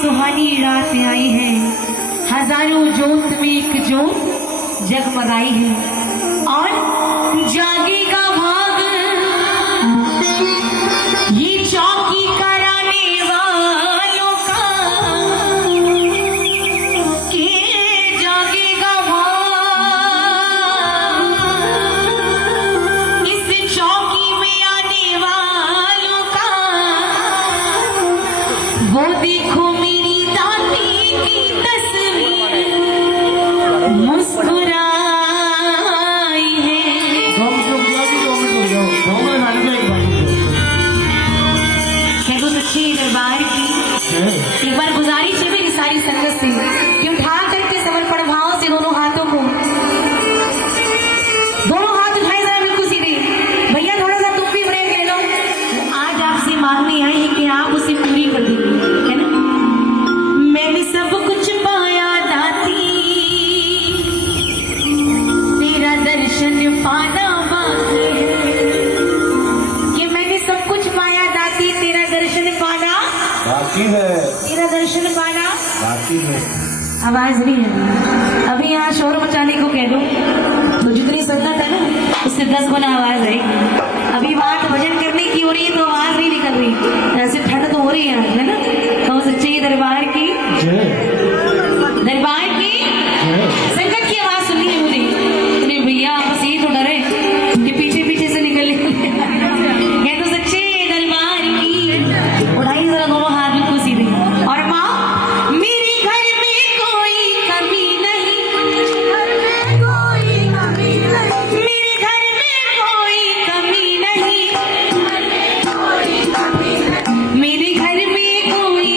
सुहानी रात आई है, हजारों जोत में एक जोत जगमगाई है और जागेगा भाग ये चौकी कराने वालों का, के जागेगा भाग इस चौकी में आने वालों का। वो देखो मेरी दादी की तस्वीर मुस्कुराई है। कह दो सच्चे दरबार की एक बार गुजारिश है मेरी सारी संगत से कि उठा करके समर्पण भाव से दोनों हाथों को, दोनों हाथ उठाए जरा बिल्कुल सीधे। भैया थोड़ा सा तुम भी ब्रेक ले लो। आज आपसे मांगने आए हैं कि आप उसे पूरी कर देंगे, है ना। मैंने सब कुछ पाया दाती, तेरा दर्शन पाना बाकी है। कि मैंने सब कुछ पाया दाती, तेरा दर्शन पाना बाकी है, तेरा दर्शन पाना बाकी है। आवाज नहीं है अभी, यहाँ शोर मचाने को कह दो तो जितनी संगत है ना उससे 10 गुना आवाज आएगी। अभी बात भजन करने की हो रही है तो आवाज नहीं निकल रही, ऐसे ठंड तो हो रही है है ना। तो सच्चे दरबार की दरबार की संगत की आवाज सुननी है मुझे। अरे भैया बस ये तो डरे कि पीछे पीछे से निकल ये तो सच्चे दरबार की। उठाइए जरा दोनों हाथ बिल्कुल सीधे और माँ मेरे घर में कोई कमी नहीं, मेरे घर में कोई कमी नहीं, मेरे घर में कोई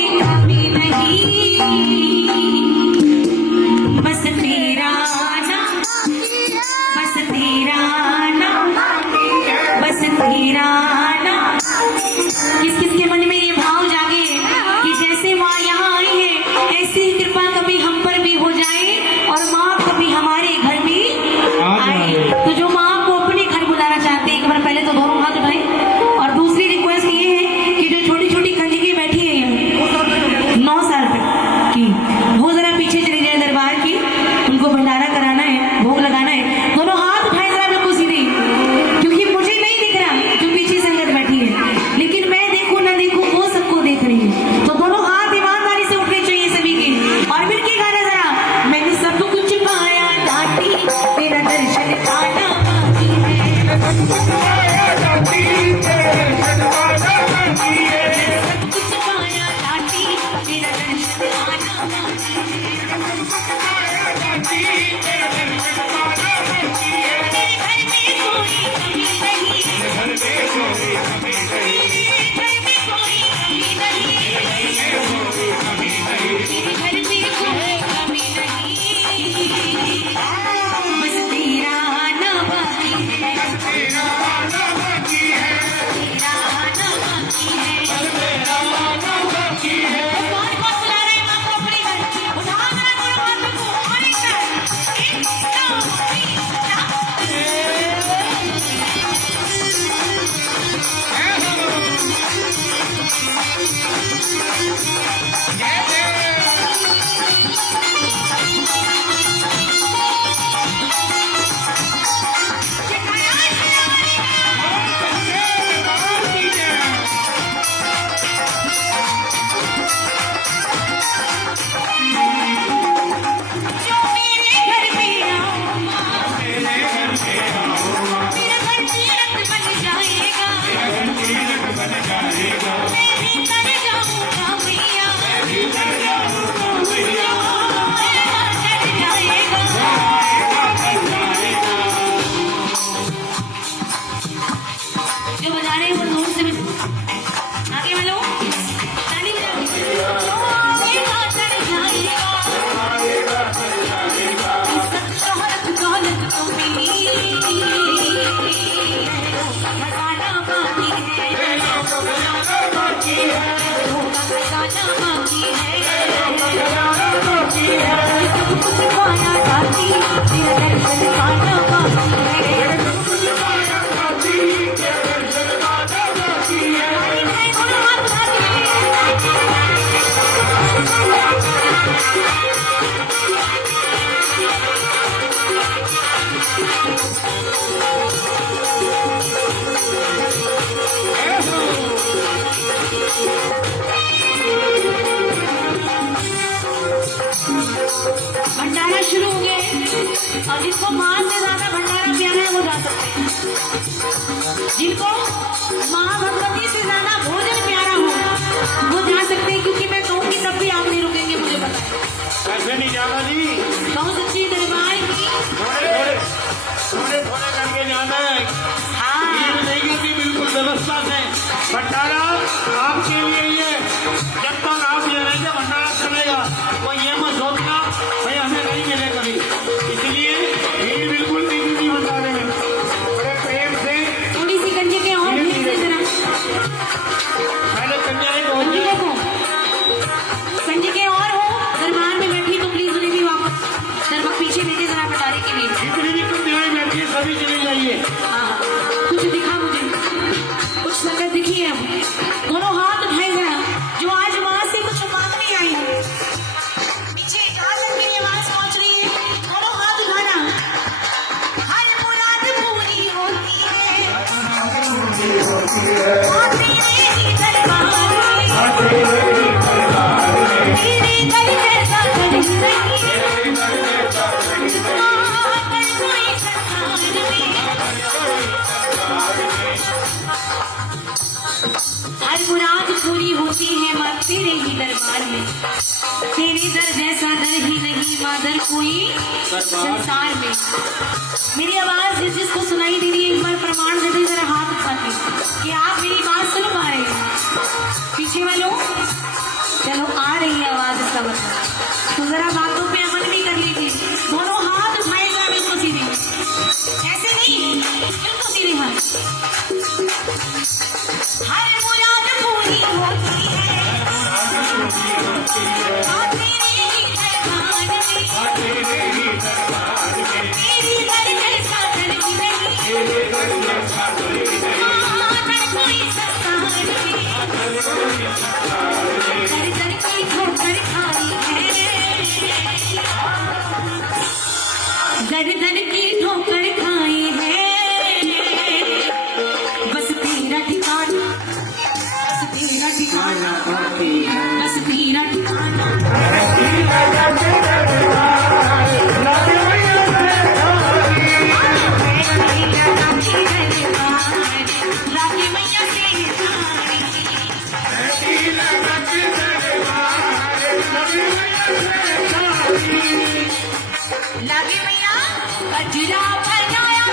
जिनको माँ से ज्यादा भंडारा प्यारा है वो जा सकते हैं, जिनको माँ भगवती से ज्यादा भोजन प्यारा हो वो जा सकते हैं, क्योंकि मैं कहूँगी तब भी आप नहीं रुकेंगे, मुझे पता है। ऐसे नहीं जाना जी, कहूँ सच्ची दरबार की थोड़े करके जाना है। हाँ भीड़ नहीं होगी, बिल्कुल व्यवस्था से भंडारा आपके लिए ही है। जब तक आप ये रहेंगे भंडारा चलेगा, कोई ये मत सोचना भाई हमें नहीं मिले कभी, इसलिए भीड़ बिल्कुल नहीं मिली भंडारे में। बड़े प्रेम से थोड़ी सी कंजे के और भीड़ से जरा पहले कन्याएं को कंजिके को कंजिके और हो दरबार में बैठी तो प्लीज उन्हें भी वापस दरबार पीछे भेजे जरा भंडारे के लिए। जितनी भी कन्याएं बैठी है सभी चली जाइए। हाँ कुछ दिखा मुझे, कुछ संगत दिखी है, दोनों हाथ उठाए जरा, जो आज वहां से कुछ मांगने आई है, पीछे इजाजत के लिए आवाज पहुंच रही है, दोनों हाथ उठाना। हर मुराद पूरी होती है आती है दरबार में, तेरे दर जैसा कभी नहीं, कर कोई संसार में। हर मुराद पूरी होती है माँ तेरे ही दरबार में, तेरे दर जैसा दर ही नहीं माँ दर कोई संसार में। मेरी आवाज जिस जिसको सुनाई दे रही है एक बार प्रमाण दे दे जरा हाथ उठा के कि आप मेरी बात सुन पा रहे हैं। पीछे वालों चलो आ रही है आवाज, इसका मतलब तो जरा बातों पे अमल भी कर लीजिए। दोनों हाथ उठाए जरा बिल्कुल सीधे, ऐसे नहीं बिल्कुल सीधे हाथ। हर मुराद पूरी होती है तेरे ही दरबार में, तेरी दर जैसा दर ही नहीं, दर कोई संसार में। दर दर की ठोकर खाई है, दर दर की ठोकर खाई है, बस तेरा ठिकाना, बस तेरा ठिकाना, बस तेरा ठिकाना। राखी मैया तेरी लागे मैया गजरा बनाया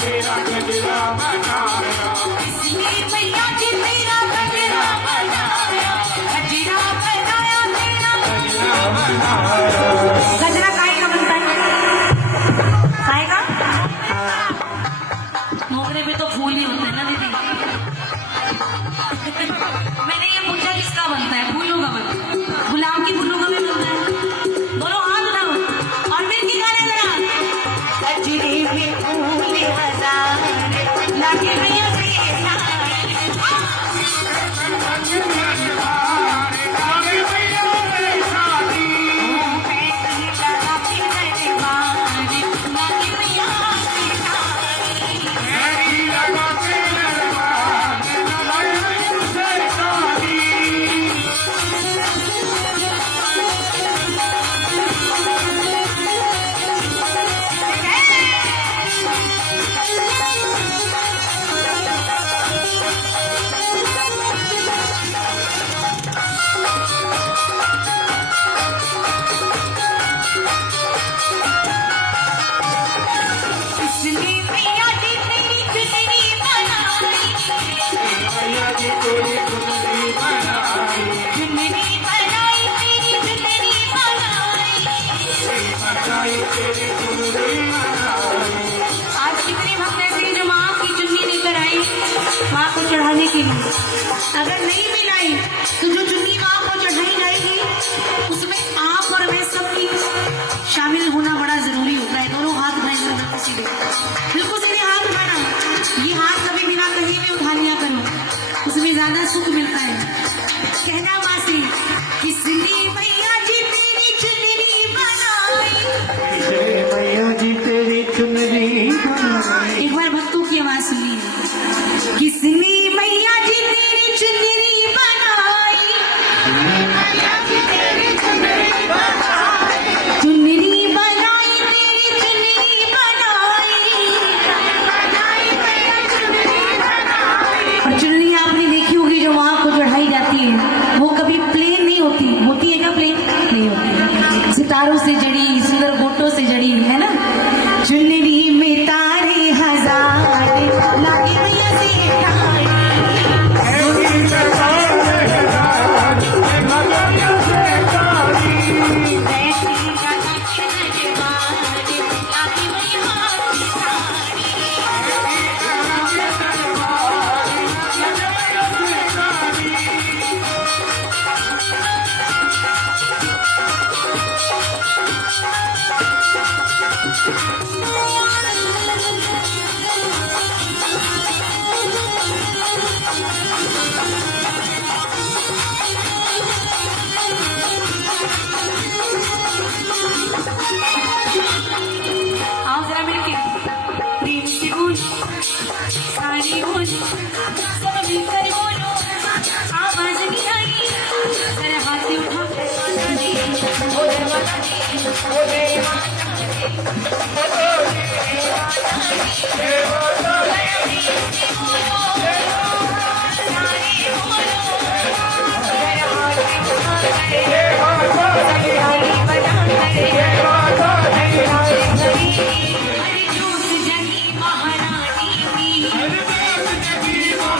तेरा गजरा बनाया, इसलिए मैया जी तेरा गजरा बनाया, गजरा बनाया तेरा। गजरा काय का बनता है? काय का? मोगरे पे तो फूल ही होते हैं ना दीदी। मैंने ये पूछा किसका बनता है? फूलों का बनता है, गुलाब की फूलों का भी बनता है। दोनों हाथ उठाओ और फिर की गाने जरा, गजरे में फूल हजार लागे मैया आज कितने भक्त ऐसे हैं जो माँ की चुन्नी लेकर आए माँ को चढ़ाने के लिए, अगर नहीं भी लाई तो जो चुन्नी माँ को चढ़ाई जाएगी उसमें आप और मैं सबकी शामिल होना बड़ा जरूरी होता है। दोनों हाथ उठाए बिल्कुल सीधे, बिल्कुल सीधे हाथ उठाना। ये हाथ कभी बिना कहीं भी उठा लिया करो, उसमें ज्यादा सुख मिलता है। कहना माँ से किसने मैया जी तेरी चुनरी बनाई, मैया जी तेरी चुनरी बनाई। एक बार भक्तों की आवाज सुनिए, किसने मैया जी तेरी चुनरी बनाई, मैया जी तेरी चुनरी बनाई।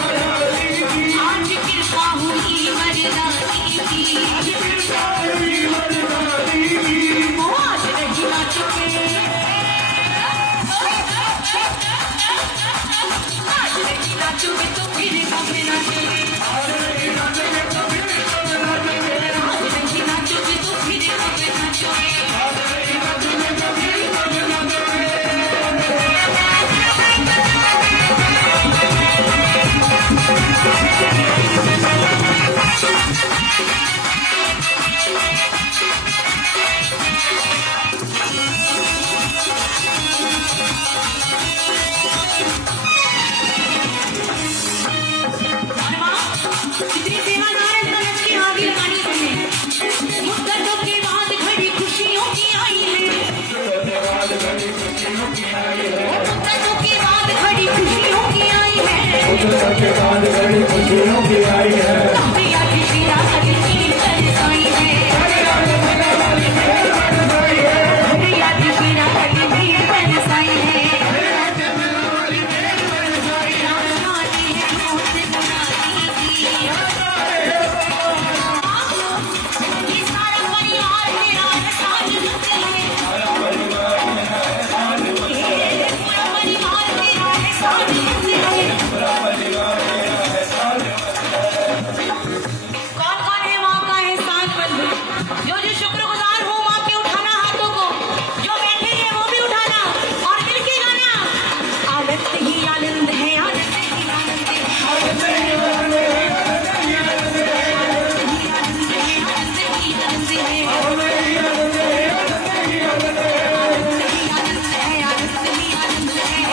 आज कृपा हुई मर्दानी की वो आज नहीं नाचोगे आज नहीं नाचोगे तो फिर कब नाचोगे आज नहीं नाचोगे तो फिर कब नाचोगे जितनी सेवा नारायण कलश की आदि लगानी हमने मुद्दतों के बाद घड़ी खुशियों की आई है मुद्दतों के बाद घड़ी खुशियों की आई है प्रिया की शीरा कभी की तरसाई है प्रिया की शीरा कभी की तरसाई है रानी है मोहन गुनाही की ये सारा परिवार मेरा साथ है पूरा परिवार मेरा साथ है कौन कौन है माँ का एहसान मंद जो जो शुक्रगुजार हो माँ के उठाना हाथों को जो बैठे हैं वो भी उठाना और दिल के गाना आनंद ही आनंद है आनंद ही आनंद है आनंद ही आनंद है आनंद ही आनंद है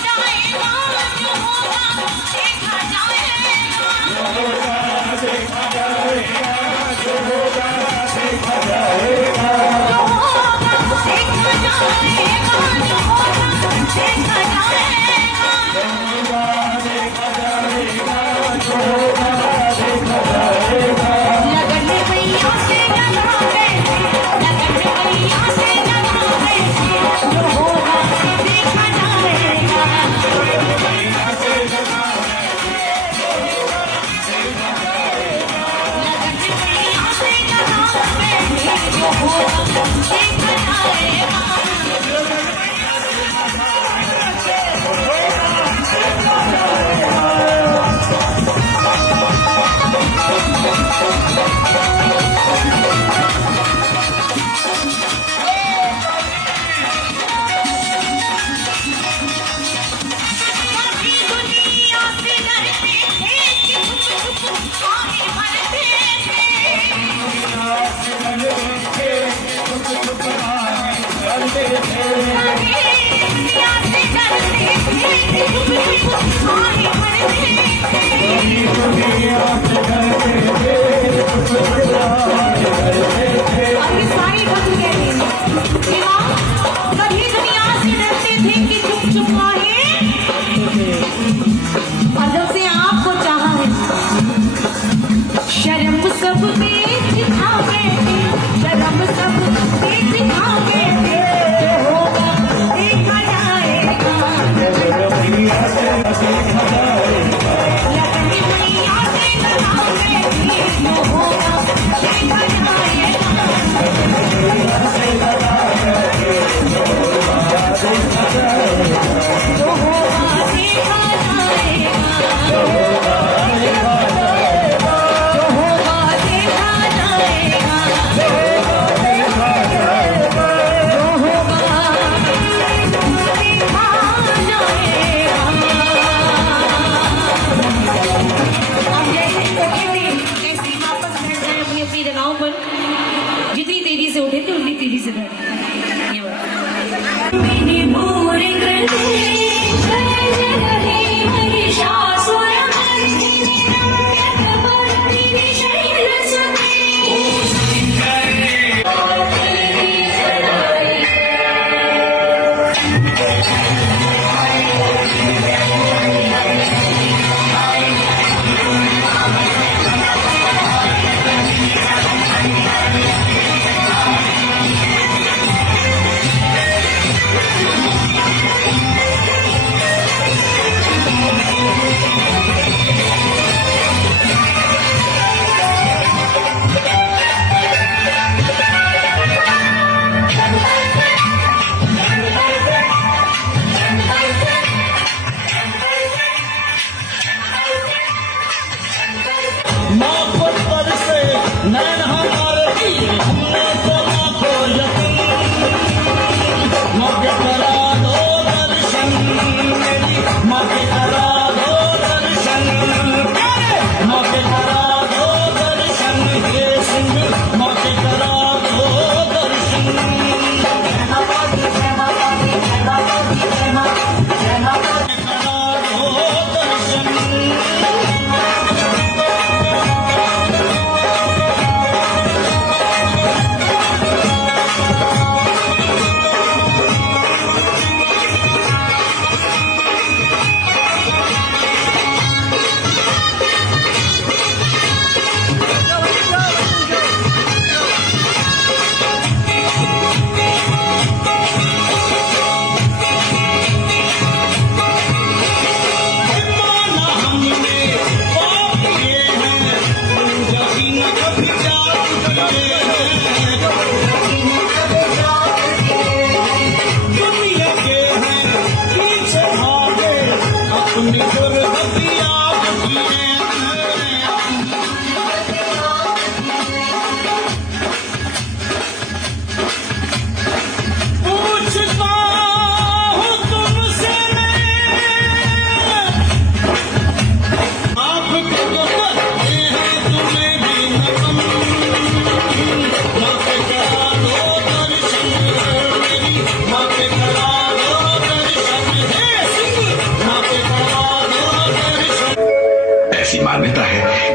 जो होगा एक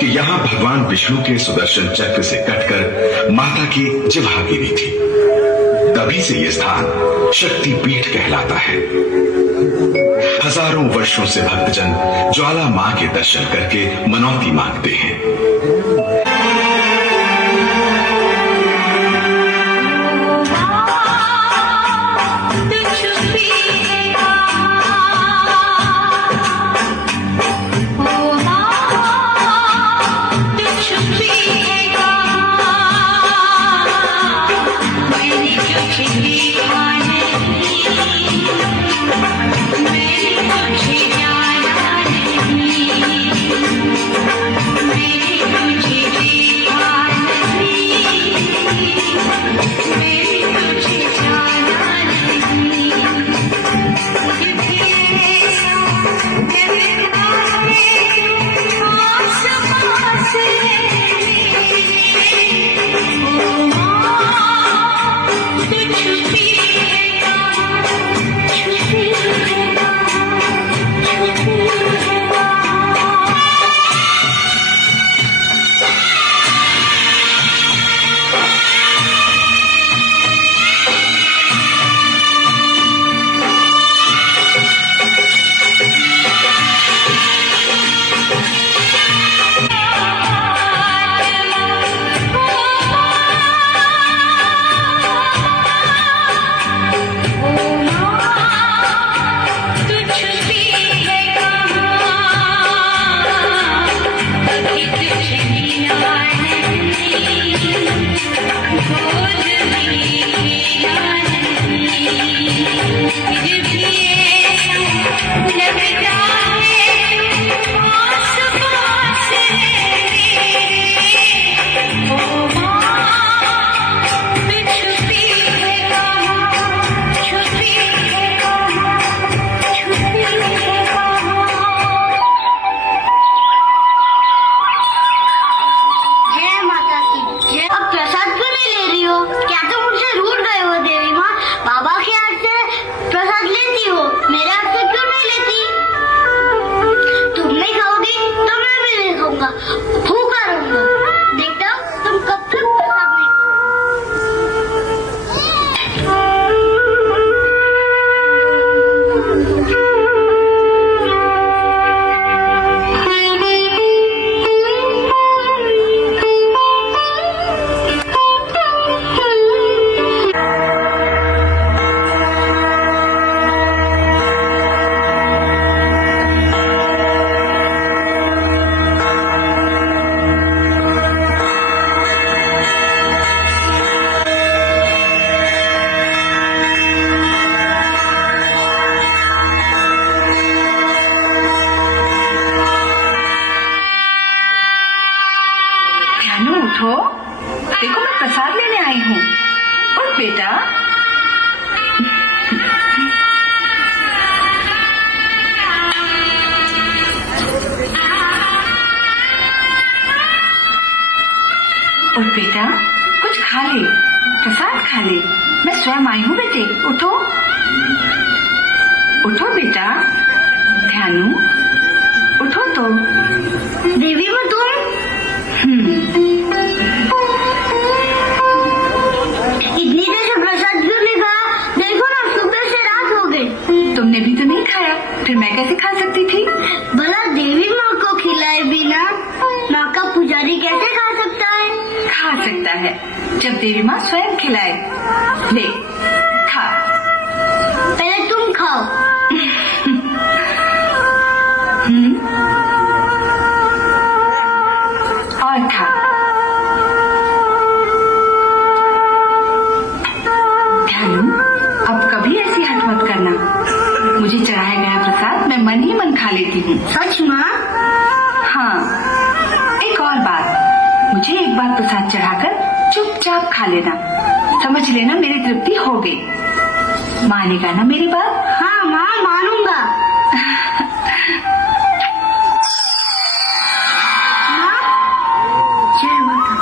कि यहाँ भगवान विष्णु के सुदर्शन चक्र से कटकर माता की जिह्वा गिरी थी। तभी से ये स्थान शक्ति पीठ कहलाता है। हजारों वर्षों से भक्तजन ज्वाला मां के दर्शन करके मनौती मांगते हैं। उठो, देखो मैं प्रसाद लेने आई हूँ। उठ बेटा। उठ बेटा, कुछ खा ले, प्रसाद खा ले। मैं स्वयं आई हूँ बेटे, उठो उठो बेटा। ध्यानु, उठो तो। देवी में तुम इतनी देर से प्रसाद क्यों नहीं खाया? देखो ना, सुबह से रात हो गई। तुमने भी तो नहीं खाया, फिर मैं कैसे खा सकती थी? भला देवी माँ को खिलाए बिना माँ का पुजारी कैसे खा सकता है? खा सकता है, जब देवी माँ स्वयं खिलाए। ले खा। पहले तुम खाओ। और खा। ध्यानु, अब कभी ऐसी हट मत करना। मुझे चढ़ाया गया प्रसाद मैं मन ही मन खा लेती हूँ। सच माँ? हाँ, एक और बात, मुझे एक बार प्रसाद चढ़ाकर चुपचाप खा लेना, समझ लेना मेरी तृप्ति हो गई। मानेगा ना मेरी बात? हाँ माँ, मानूंगा। माँ, जय माता।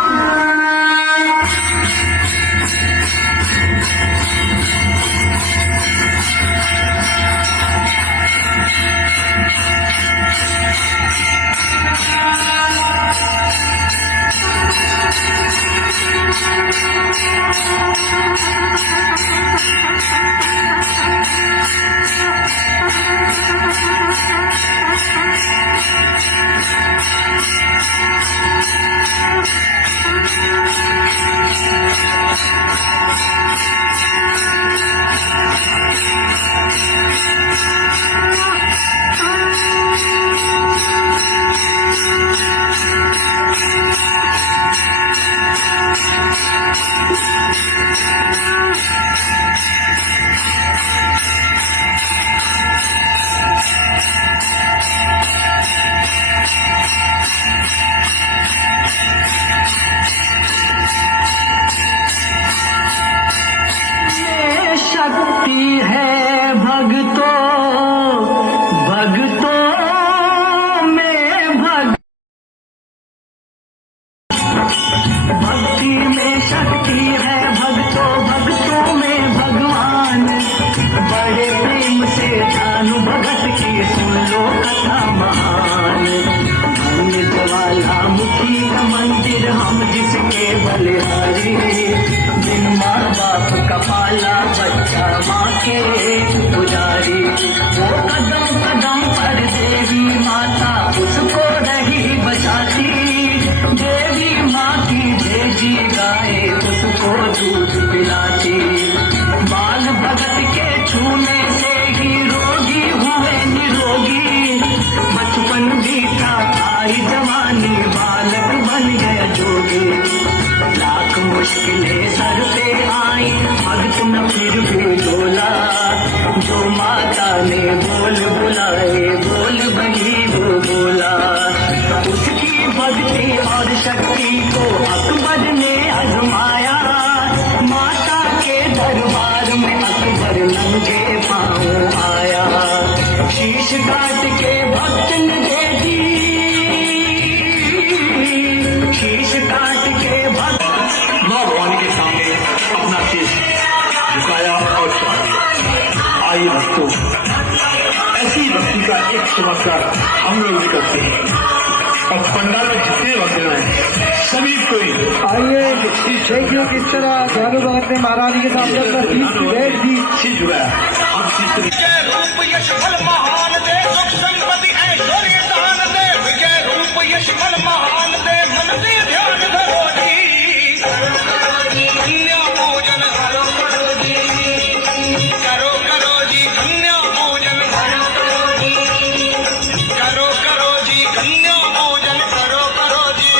के पुजारी, वो कदम कदम पर देवी माता उसको रही बचाती। देवी माँ की भेजी गाय उसको दूध पिलाती। बाल भगत के छूने से ही रोगी हुए निरोगी। बचपन बीता आई जवानी, बालक बन गया जोगी। लाख मुश्किलें सर पे आई, भक्त न फिर भी डोला। जो माता ने बोल बुलाए, बोल बनी वो बोला। उसकी भक्ति और शक्ति को अकबर ने आजमाया। माता के दरबार में अकबर नंगे पाँव आया। शीश काट के भक्त ने दे दी, शीश काट के भक्त माँ भवानी के सामने अपना शीश झुकाया और चढ़ा दिया। आइए भक्तों, ऐसी भक्ति का एक चमत्कार हम लोग भी करते हैं। और पंडाल में जितने भक्त हैं सभी कोई आइए देखिए किस तरह झालू भगत ने महारानी के सामने अपना शीश भेज दी। शीश झुकाया। अब शीश विजय रूप यश फल महान दे, सुख संपत्ति ऐश्वर्य दान दे। विजय रूप यश फल महान दे, मन से ध्यान धरो जी। कन्या पूजन करो करो जी, करो करो जी कन्या पूजन करो करो जी, करो करो जी कन्या पूजन करो करो जी।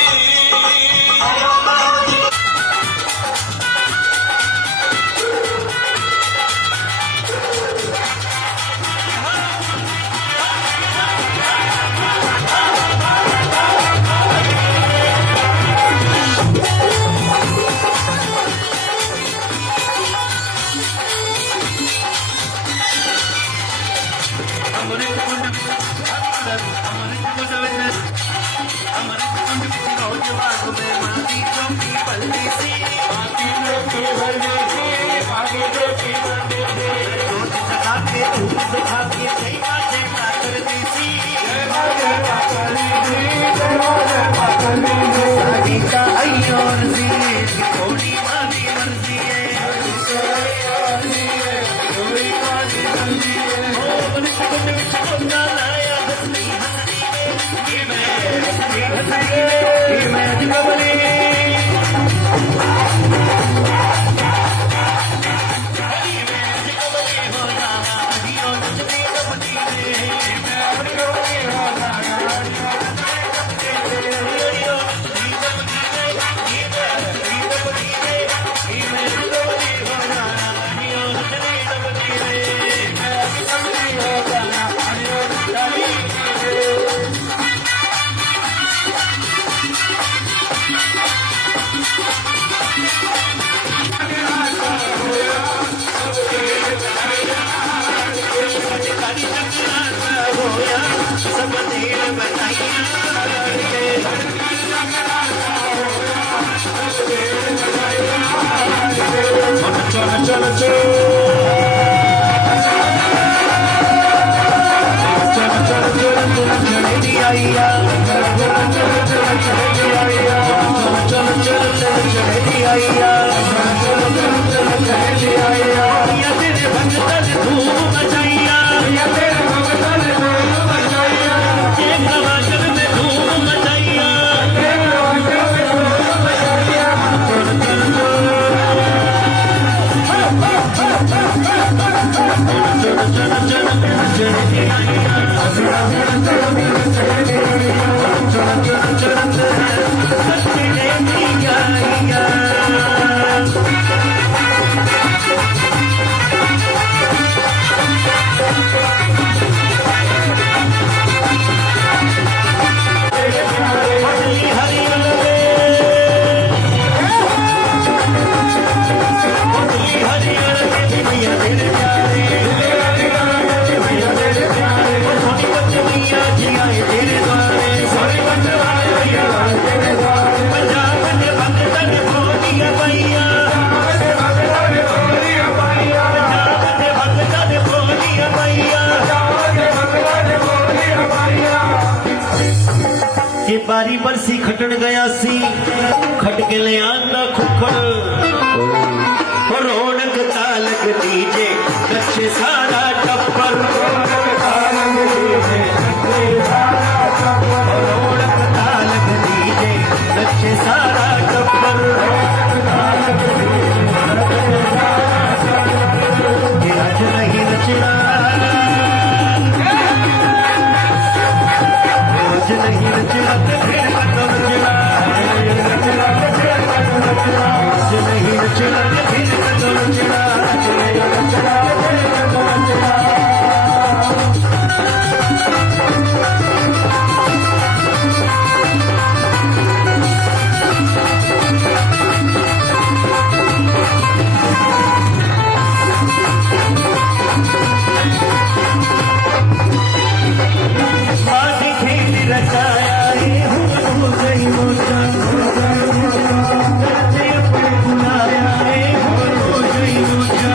बारी बरसी खटन गया सी, खट के ले आंदा खुखड़ रोन ढोलक तालक डीजे नचे सारा टप्पर ढोलक तालक डीजे नचे सारा टप्पर आज नहीं नचना आज नहीं नचना तो फिर कदम नचना आज नहीं नचना तो फिर कदम नचना बाजी खेल रचाया है हो गई मोचा करते अपने बुलाया है हो गई मोचा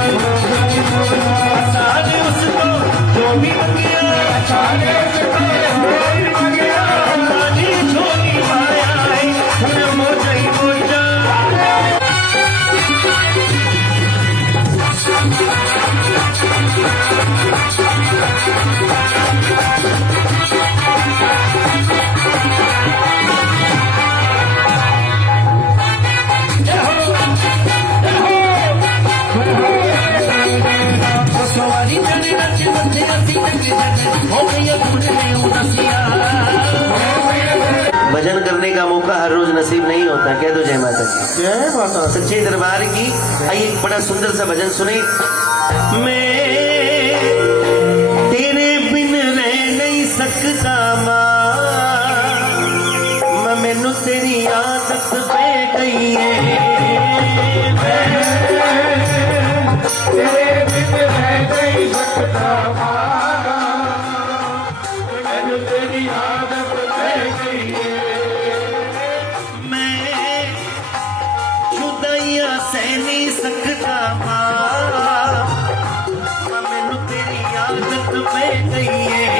सारे उसको जो भी मंगिया सारे उसको जो भी मंगिया बाजी छोड़ी माया है हो गई मोचा भजन करने का मौका हर रोज नसीब नहीं होता। कह दो जय माता की। जय माता दी। सच्चे दरबार की। आइए एक बड़ा सुंदर सा भजन सुने। मैं तेरे बिन रह नहीं सकता माँ, मैनू तेरी आदत पे गई है। तेरे बिन रह नहीं सकता मैंने तेरी आदत पे गई मैं जुदाइयां सह नहीं सकता माँ, मैनू तेरी आदत पे गई है।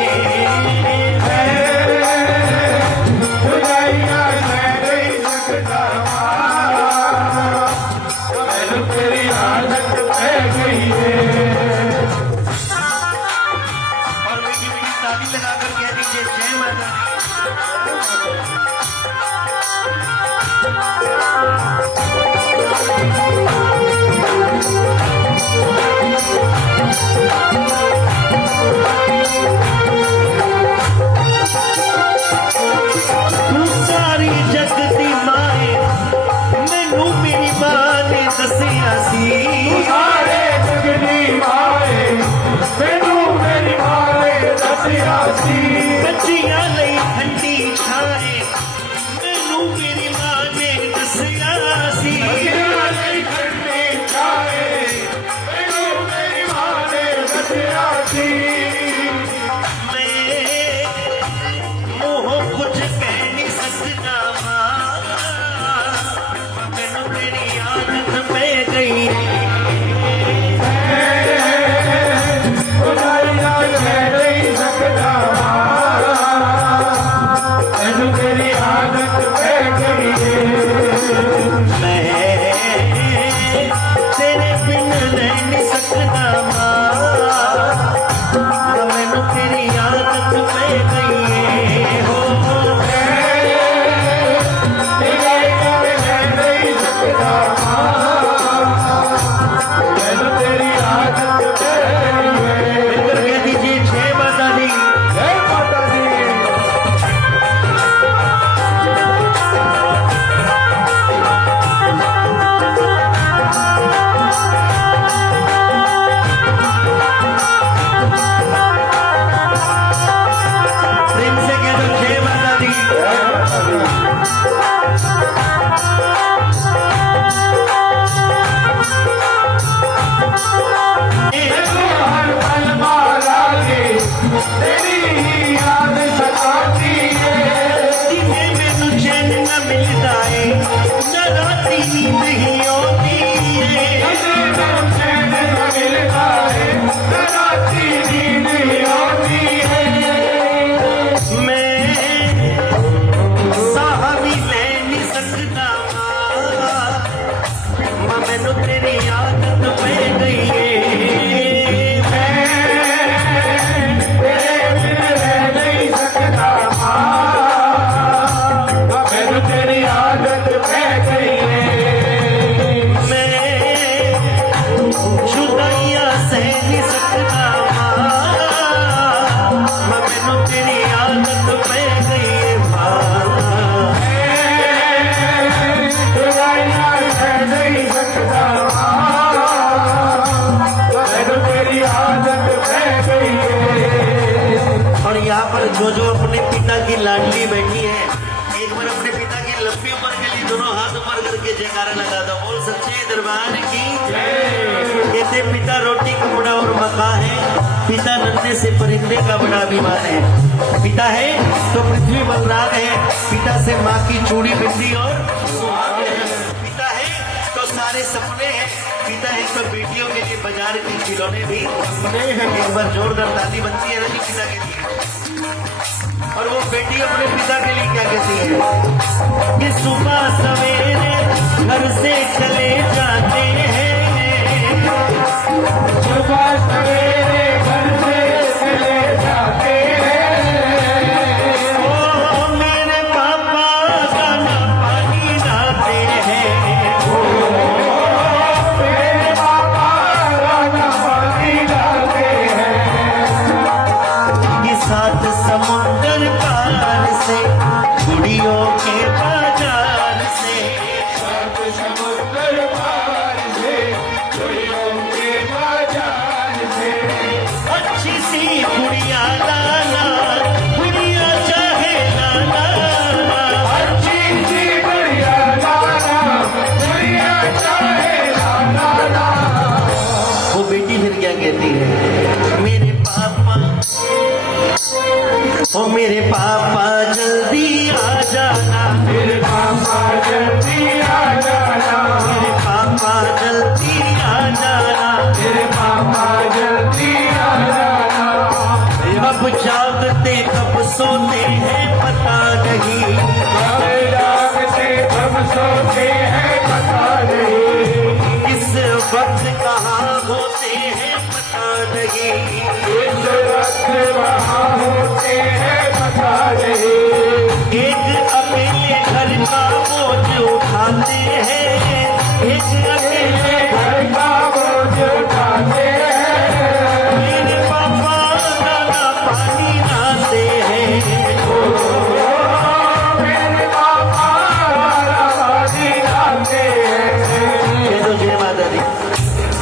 जुदाइयां सह नहीं सकता मैंने तेरी आदत पे गई और मीठी मीठी ताली लगाकर कह दीजिए जय माता दी। तू सारी जगती माए मैनू मेरी मां ने दसिया सी। सारे जगदी माए मैनू मेरी माए दसिया सी। बच्चियां लई ठंडी छाए मैनू मेरी मां ने दसिया सी। बच्चियां लई ठंडी छाए मैनू मेरी मां ने दसिया सी। पिता की लाडली बैठी है, एक बार अपने पिता की लंबी उम्र के लिए दोनों हाथ ऊपर करके जयकारा लगा दो। बोल सच्चे दरबार की। कहते पिता रोटी कपड़ा और मकान है, पिता नन्हे से परिंदे का बड़ा अभिमान है। पिता है तो पृथ्वी बलराग है, पिता से माँ की चूड़ी बिंदी और सुहाग है। पिता है तो सारे सपने हैं, पिता है तो बेटियों के लिए बाजार के खिलौने भी सपने हैं। एक बार जोरदार ताली बनती है ना जी पिता के लिए। और वो बेटी अपने पिता के लिए क्या कहती है कि सुबह सवेरे घर से चले जाते हैं, सुबह सवेरे घर से चले जाते हैं। ओ मेरे पापा दाना पानी लाते हैं, मेरे पापा दाना पानी लाते हैं। कि सात समुंदर पार से गुड़ियों के बाजार से समुद्र पार से गुड़ियों के बाजार से अच्छी सी गुड़िया लाना, गुड़िया चाहे लाना। अच्छी सी गुड़िया लाना, गुड़िया चाहे लाना। वो बेटी फिर क्या कहती है, मेरे पापा, ओ मेरे पापा जल्दी आ जाना, मेरे पापा जल्दी आ जाना, मेरे पापा जल्दी आ जाना। मेरे पापा जल्दी आ जाना। अब जागते कब सोते हैं पता नहीं, कब जागते कब सोते हैं पता नहीं। किस वक्त कहाँ होते हैं पता नहीं। इस वक्त वहाँ होते हैं पता नहीं। एक अकेले घर का बोझ उठाते हैं, एक अकेले घर का बोझ उठाते हैं। मेरे पापा दाना पानी लाते हैं। मेरे पापा रानी लाते हैं। कह दो जय माता दी।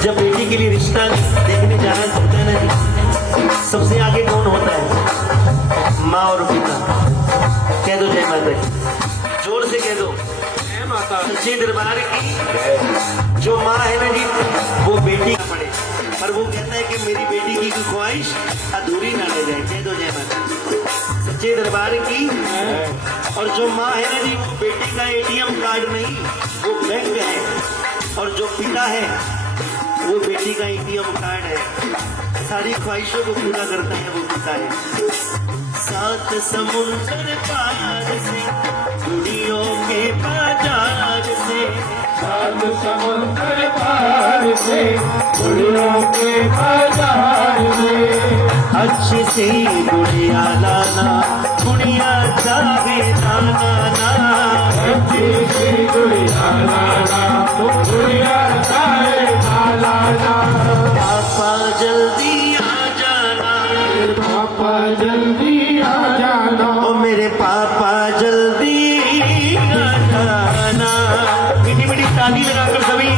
जब बेटी के लिए रिश्ता देखने जाना होता है ना जी, सबसे आगे कौन होता है, माँ और पिता। कह दो जय माता की, जोर से कह दो जय माता। सच्चे दरबार की जो माँ है ना जी, वो बेटी का पड़े, पर वो कहता है कि मेरी बेटी की ख्वाहिश अधूरी ना रह जाए। कह दो जय माता। सच्चे दरबार की। और जो माँ है ना जी, वो बेटी का एटीएम कार्ड नहीं, वो बैंक है। और जो पिता है वो बेटी का एटीएम कार्ड है, सारी ख्वाहिशों को पूरा करता है वो पिता है। सात समुंदर पार से गुड़ियों के बाजार से, सात समुद्र पार से गुड़ियों के बाजार से अच्छी सी गुड़िया लाना, गुड़िया चाहे लाना ना। अच्छी सी गुड़िया लाना, गुड़िया चाहे लाना। पापा जल्दी आ जाना, पापा जल्दी आ जाना। ओ मेरे पापा जल्दी आ जाना। मीठी मीठी ताली लगाकर सभी।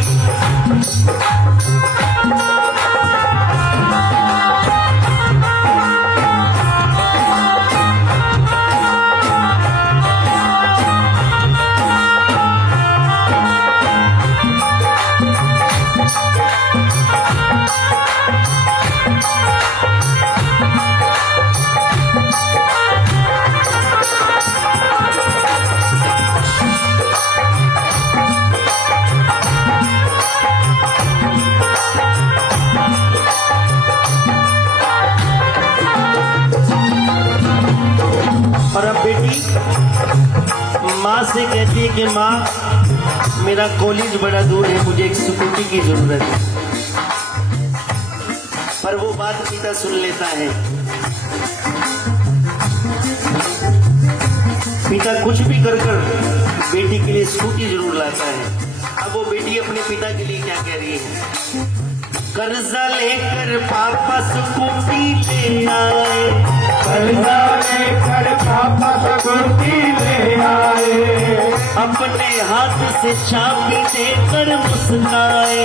और अब बेटी माँ से कहती है कि माँ मेरा कॉलेज बड़ा दूर है, मुझे एक स्कूटी की जरूरत है। पर वो बात पिता सुन लेता है। पिता कुछ भी कर कर बेटी के लिए स्कूटी जरूर लाता है। अब वो बेटी अपने पिता के लिए क्या कह रही है, कर्जा लेकर पापा स्कूटी ले आए, कर्जा लेकर पापा स्कूटी ले आए। अब अपने हाथ से चाबी देकर मुस्काए,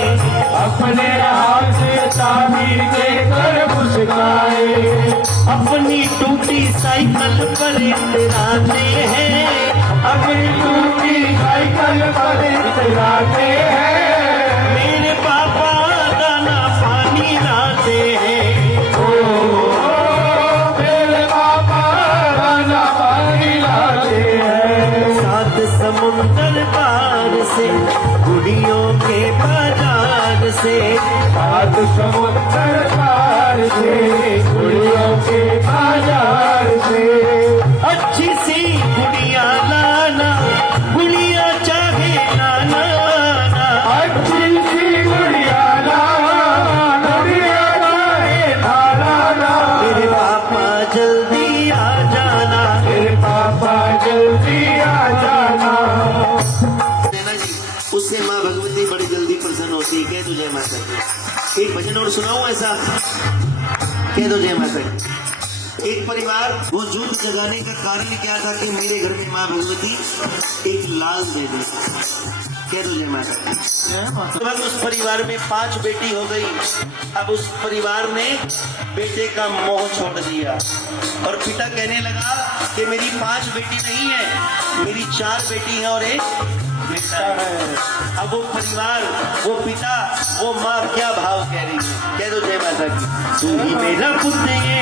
अपने हाथ से चाबी देकर मुस्काए, अपनी टूटी साइकिल पर इतराते हैं, अपनी टूटी साइकिल पर इतराते हैं, मेरे पापा दाना पानी लाते हैं, मेरे पापा दाना पानी लाते हैं, सात समुंदर पार से गुड़ियों के बाजार से, सात समुद्र पार से गुड़ियों के बाजार से, अच्छी सी गुड़िया लाना, गुड़िया चाहे नाना, अच्छी सी गुड़िया गुड़िया लाए लाना, मेरे पापा जल्दी आ जाना, मेरे पापा जल्दी आ जाना। नैना जी, उससे माँ भगवती बड़ी जल्दी प्रसन्न होती है। कह दो जय माता दी। एक भजन और सुनाऊं ऐसा, कह दो जय माता दी। एक परिवार, वो जुट जगाने का कारण क्या था कि मेरे घर में माँ भगवती एक लाल दे दी। कह दो जय माता दी। अब उस परिवार में 5 बेटी हो गई। अब उस परिवार ने बेटे का मोह छोड़ दिया और पिता कहने लगा कि मेरी 5 बेटी नहीं है, मेरी 4 बेटी है और एक बेटा है। अब वो परिवार, वो पिता, वो माँ क्या भाव कह रही है, कह दो जय माता की। तू ही मेरा पुत्र है,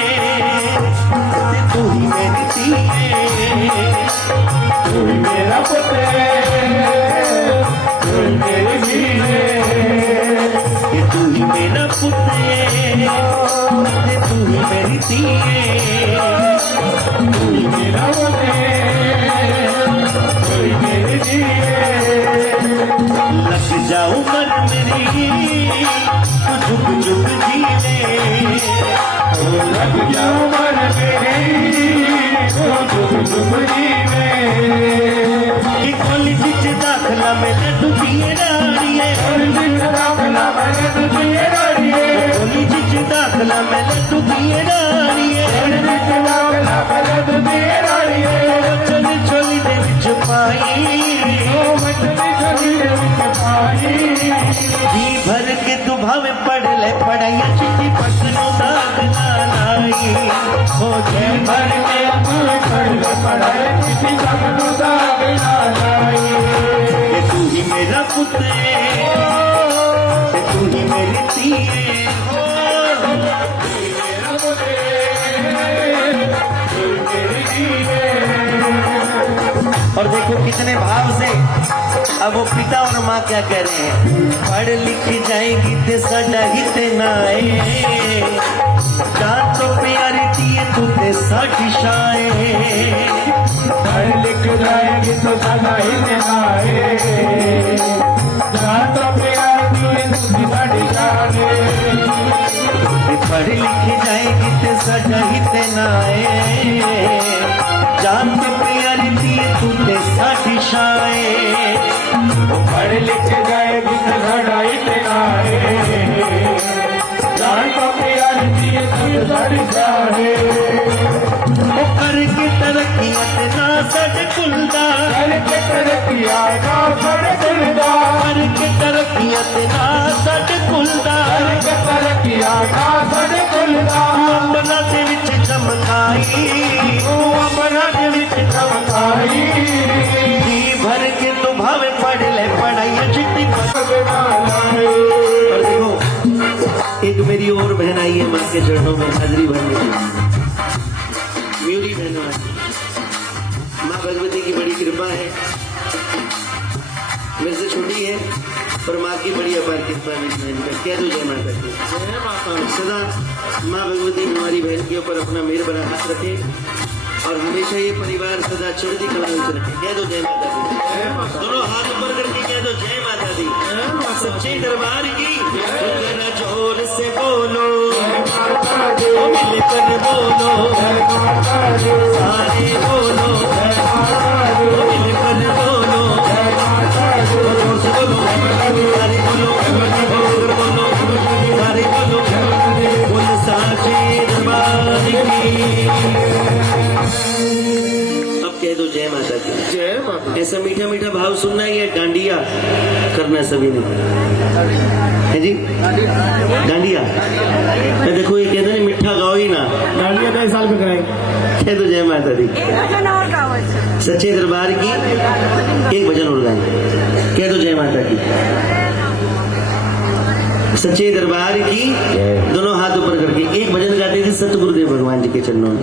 तू ही मेरी धी है, तू ही मेरा पुत्र है, तू ही मेरी धी है, ये तू ही मेरा पुत्र है, तू ही मेरी धी है, तू ही मेरा पुत्र है, तू ही मेरी धी है। लग जाओ मर मेरी तू झुक झुक जीवे, लग जाओ मन मेरी, झुक झुक जीवे, कि खोली बिच दाखला में लड्डू पिए डालिए, दाखला मैंने तुझे डालिए, खोली बिच दाखला में लड्डू पिए डालिए, दाखला मैंने तुझे डालिए, चली चोली दे विच पाई, जी भर के तू भावे पढ़ ले पढ़ाइया चिट्ठी पसनो दाग ना लाई, हो जी भर के ये तू ही मेरा पुत्र है, ये तू ही मेरी धी है, और देखो कितने भाव से अब वो पिता और माँ क्या कह रहे हैं। पढ़ लिख जाएगी ते साडा हित ना आए, जान तो प्यारी दिए तू ते साडी शाए, पढ़ लिख जाएगी तो सदा ही दिखाए, जहाँ तो प्यार तुझे तुझी साड़ी जाने, पढ़ लिख जाएगी ते साडा हित ना आए, जान तो प्यारी दिए तू ते साडी शाए, पढ़ लिख जाएगी तो सदा ही दिखाए, जहाँ तो प्यार तुझे तुझी साड़ी जाने, ओ करके तरक्कियां ते ना साडे कुलदा, करके तरक्कियाँ का सड़ दिलदा, करके तरक्कियां ते ना साडे कुलदा, करके तरक्कियाँ का सड़ दिलदा, अंबरा दे विच चमकाई, अपना के विच चमकाई, जी भर के तू भावे पढ़ ले पढ़ाइया चिट्ठी बनाए। और देखो एक मेरी और बहन आई है माँ के चरणों में हाजरी भरने के लिए, म्यूरी बहन माँ भगवती की बड़ी कृपा है, मेरे से छोटी है पर माँ की बड़ी अपार कृपा मेरी बहन का। कह दो जय माता की। सदा माँ भगवती हमारी बहन के ऊपर अपना मेहर बना हाथ रखे और हमेशा ये परिवार सदा चढ़ती कलाओं से रखे। कह दो जय माता दी। दोनों हाथ ऊपर करके कह दो जय माता दी। सच्चे दरबार की जरा जोर से बोलो, मिल कर बोलो, सारे बोलो, मिल कर बोलो, जोर से बोलो, सारे बोलो, बोलो, सारे बोलो, बोल साचे दरबार की। अब कह कह दो जय माता की। जय माता। ऐसा मीठा मीठा भाव सुनना है या डांडिया करना सभी ने है जी? डांडिया मैं देखो ये कहते हैं मीठा गाओ ही ना, डालिया 10 साल में कराएंगे। कह दो जय माता दी। सच्चे दरबार की एक भजन और गाएं, कह दो जय माता की। सच्चे दरबार की दोनों हाथ ऊपर करके एक भजन गाते थे सतगुरुदेव भगवान जी के चरणों में।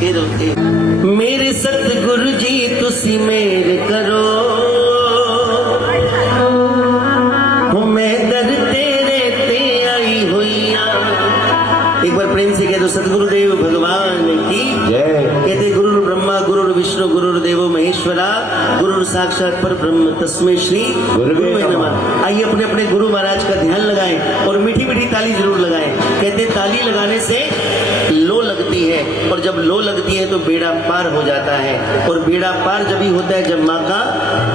कह दो मेरे सतगुरु जी तुसी मेर करो, हो मैं दर तेरे ते आई हुईया। एक बार प्रेम से कह दो सतगुरुदेव भगवान की जय। कहते गुरु ब्रह्मा गुरु विष्णु गुरुर्देवो महेश्वरा, गुरु साक्षात पर ब्रह्म तस्मै श्री गुरुवे नमः। आइए अपने अपने गुरु महाराज का ध्यान लगाएं और मीठी मीठी ताली जरूर लगाएं। कहते ताली लगाने से लो लगती है और जब लो लगती है तो बेड़ा पार हो जाता है, और बेड़ा पार जब ही होता है जब माँ का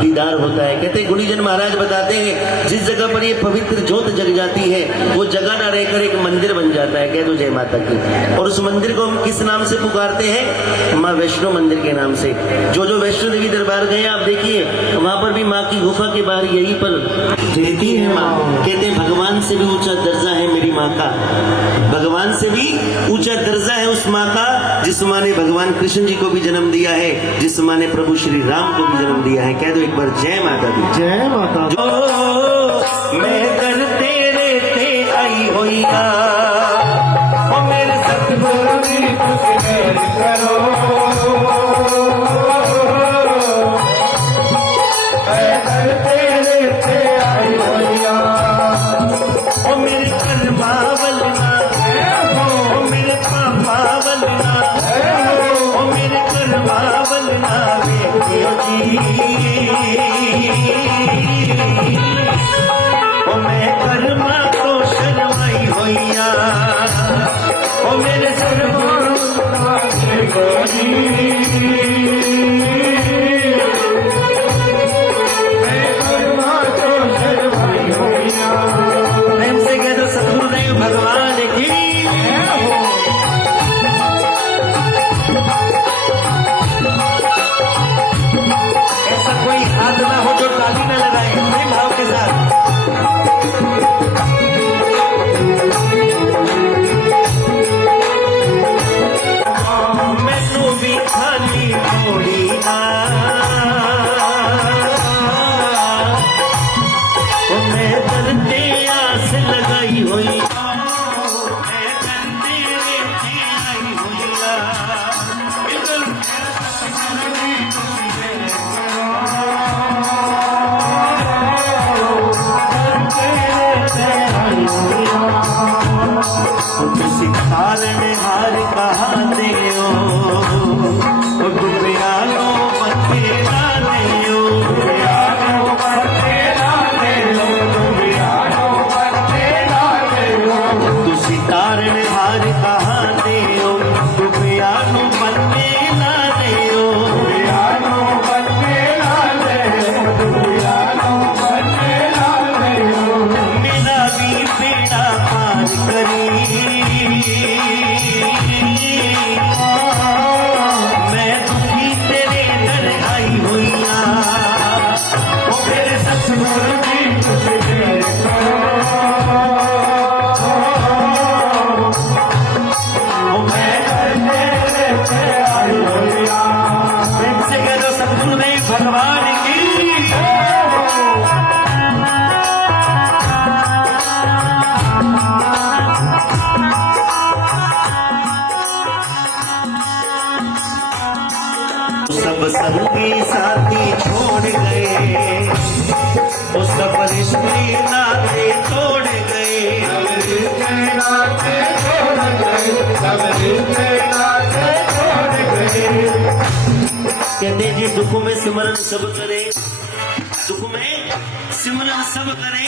दीदार होता है। कहते गुणीजन महाराज बताते हैं जिस जगह पर ये पवित्र ज्योत जग जाती है वो जगह ना रहकर एक मंदिर बन जाता है। कह दो जय माता की। और उस मंदिर को हम किस नाम से पुकारते हैं? माँ वैष्णो मंदिर के नाम से। जो वैष्णो देवी दरबार गए आप देखिए वहां पर भी माँ की गुफा के बाहर यही पर रहती है माँ। कहते हैं भगवान से भी ऊंचा दर्जा है मेरी माँ का, भगवान से भी ऊंचा दर्जा है उस माँ का जिस माँ ने भगवान कृष्ण जी को भी जन्म दिया है, जिस माँ ने प्रभु श्री राम को भी जन्म दिया है। कह दो एक बार जय माता दी। जय माता। जो मैं दर तेरे ते आई होइया, ओ मेरे सतगुरु जी तुसी मेर करो, मैं दर तेरे ते आई होइया, ओ मेरे कर्मा वलना, ओ मेरे पापा वलना, ओ मेरे कर्मा वलना वेखियो जी, ओ मैं कर्मा तो शर्माई होइया, ओ मेरे सतगुरु प्रेम से कह दो सतगुरुदेव भगवान की। ऐसा कोई हाथ ना हो जो ताली ना लगाए प्रेम भाव के साथ। मैनू भी खाली थोड़ी ना, मैं दर्दे आस लगाई हुई, मैं दर्दे आई हुई। तुसी ताल में हार कहा दे दुनिया लो पत्ते डाले तुसी तार में हार कहा दे दुनिया लो पत्ते डाले मेरा भी बेड़ा पार करी, मैं दुखी तेरे दर आई हुईया, ओ मेरे सतगुरु जी तुझे मेरे करो, ओ मैं तेरे से आई हुईया। प्रेम से कह दो सतगुरुदेव भगवान की। सब संगी साथी छोड़ गए, वो सब रिश्ते नाते तोड़ गए, कहते जी दुख में सिमरन सब करे, दुख में सिमरन सब करे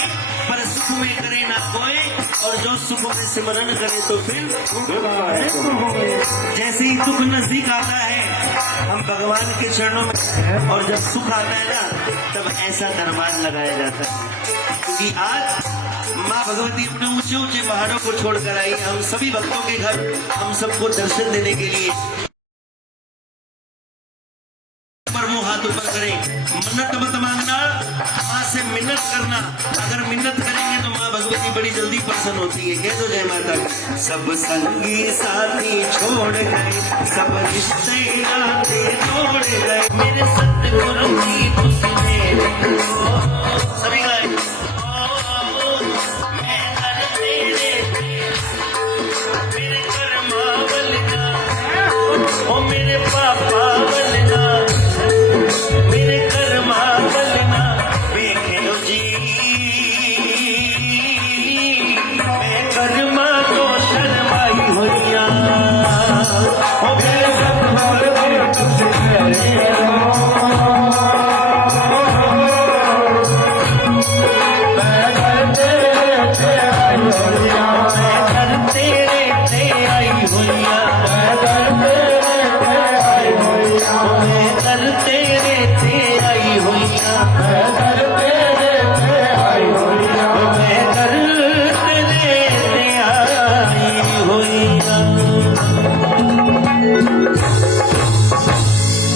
पर सुख में करे ना कोई, और जो सुख में सिमरन करे तो फिर जैसे ही दुख नजदीक आता है हम भगवान के चरणों में, और जब सुख आता है ना तब ऐसा दरबार लगाया जाता है। क्योंकि आज माँ भगवती अपने ऊंचे ऊंचे पहाड़ों को छोड़कर आई हम सभी भक्तों के घर, हम सबको दर्शन देने के लिए। हाथ ऊपर करें। मन्नत मत मांगना, माँ से मिन्नत करना। अगर मिन्नत करेंगे तो माँ भगवती बड़ी जल्दी प्रसन्न होती है। कह दो जय माता की। सब संगी साथी छोड़ गए, सब रिश्ते नाते तोड़ गए, मेरे सतगुरु की तुझमें सभी गाए। मैं कर तेरे, मेरे कर्मा बलना, ओ मेरे पापा बलना, मेरे कर्मा बलना, देखो जी मैं कर्मा तो शर्माई होइया, ओ मेरे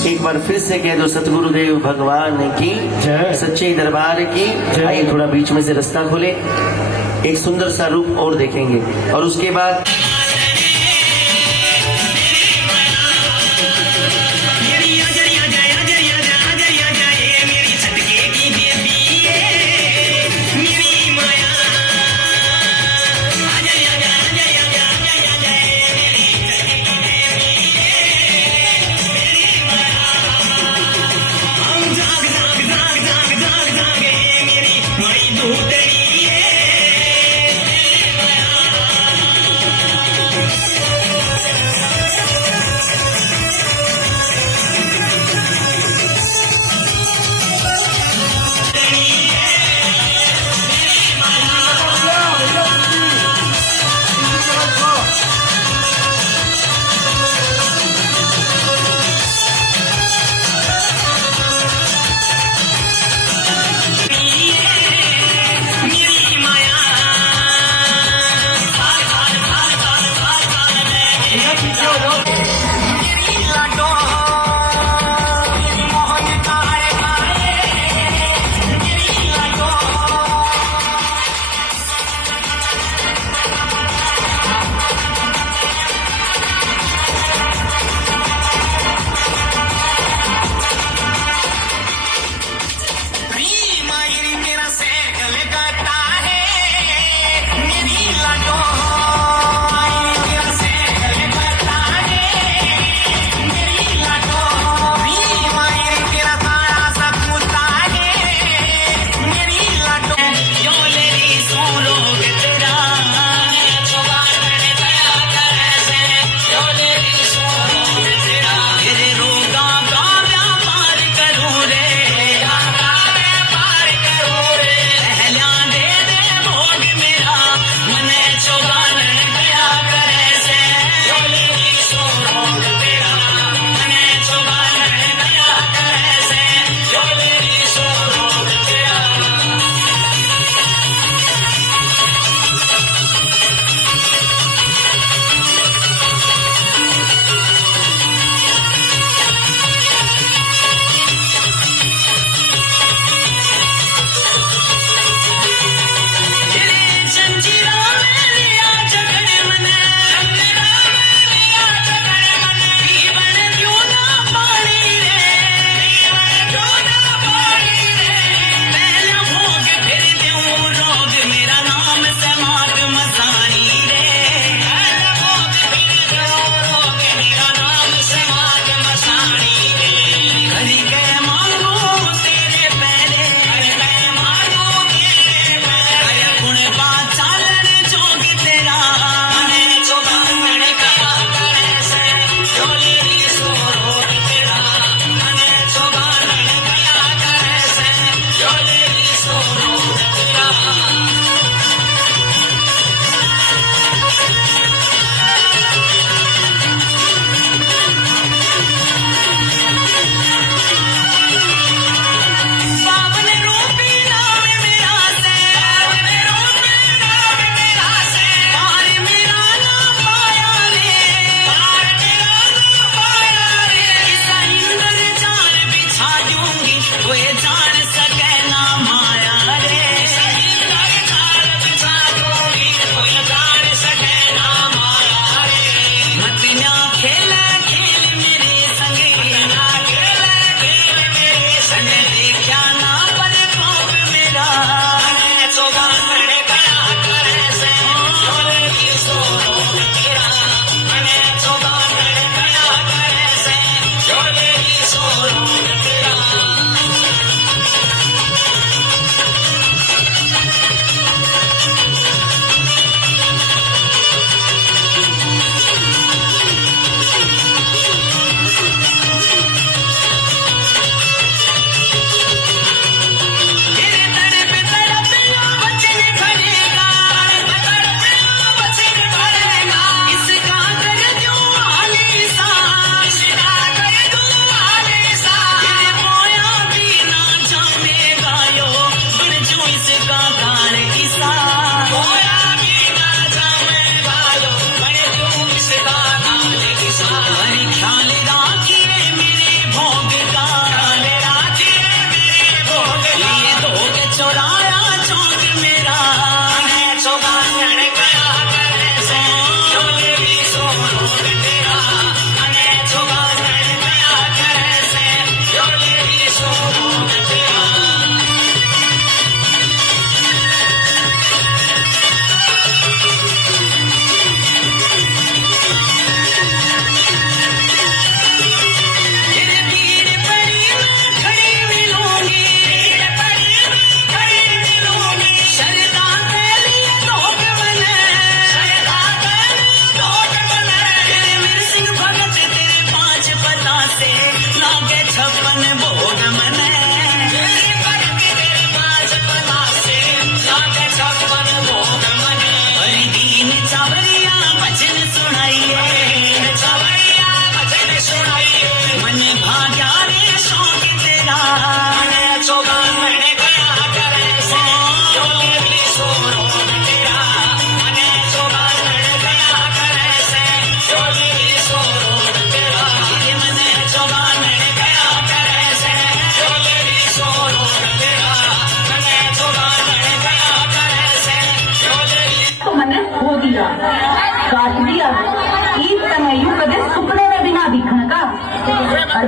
एक बार फिर से कह दो सतगुरुदेव भगवान की जय। सच्चे दरबार की। आइए थोड़ा बीच में से रास्ता खोले, एक सुंदर सा रूप और देखेंगे और उसके बाद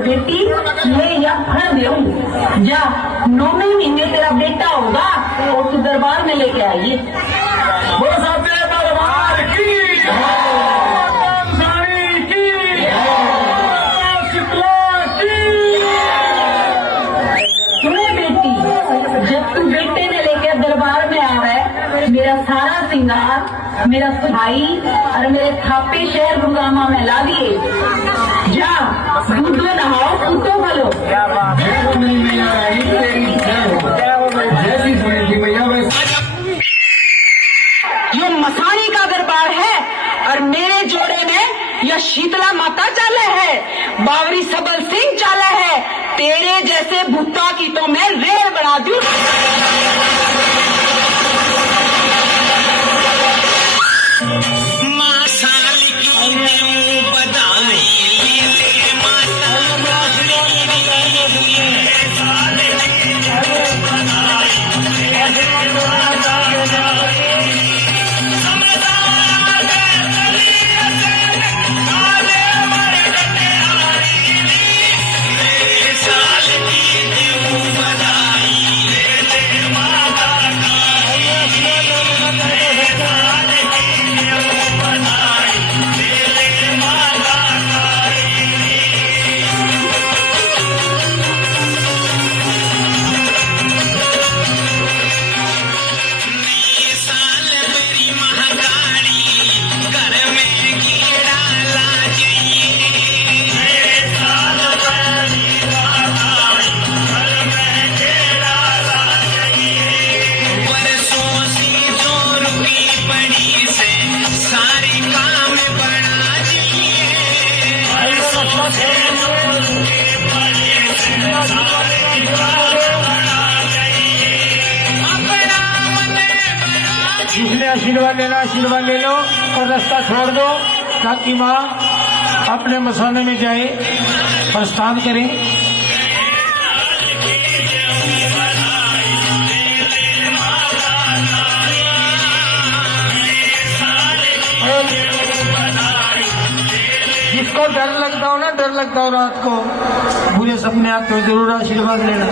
बेटी ले या फल देऊं। जा 9वें महीने तेरा बेटा होगा और तू दरबार में लेके आइए। वो सबसे दरबार की साड़ी की शीतला की। सुने बेटी, जब तू बेटे ने लेके दरबार में आवे, मेरा सारा श्रृंगार, मेरा सुहाई और मेरे थापे शहर गुगामा में ला दिए। जा दूध में नहाओ, कुत्तो भलो। मेरी मैया रानी तेरी जय हो। जैसी सुनी थी मैया वैसी। यो मसानी का दरबार है और मेरे जोड़े में यह शीतला माता चाले है, बावरी सबल सिंह चाले है। तेरे जैसे भुट्टा की तो मैं रेल बना दूं। माँ साल की न्यू बधाई ले माता जिसने आशीर्वाद लेना आशीर्वाद ले लो और रास्ता छोड़ दो, ताकि माँ अपने मसाने में जाए, प्रस्थान करें। जिसको डर लगता हो ना, डर लगता हो रात को, बुरे सपने आते हो, जरूर आशीर्वाद लेना।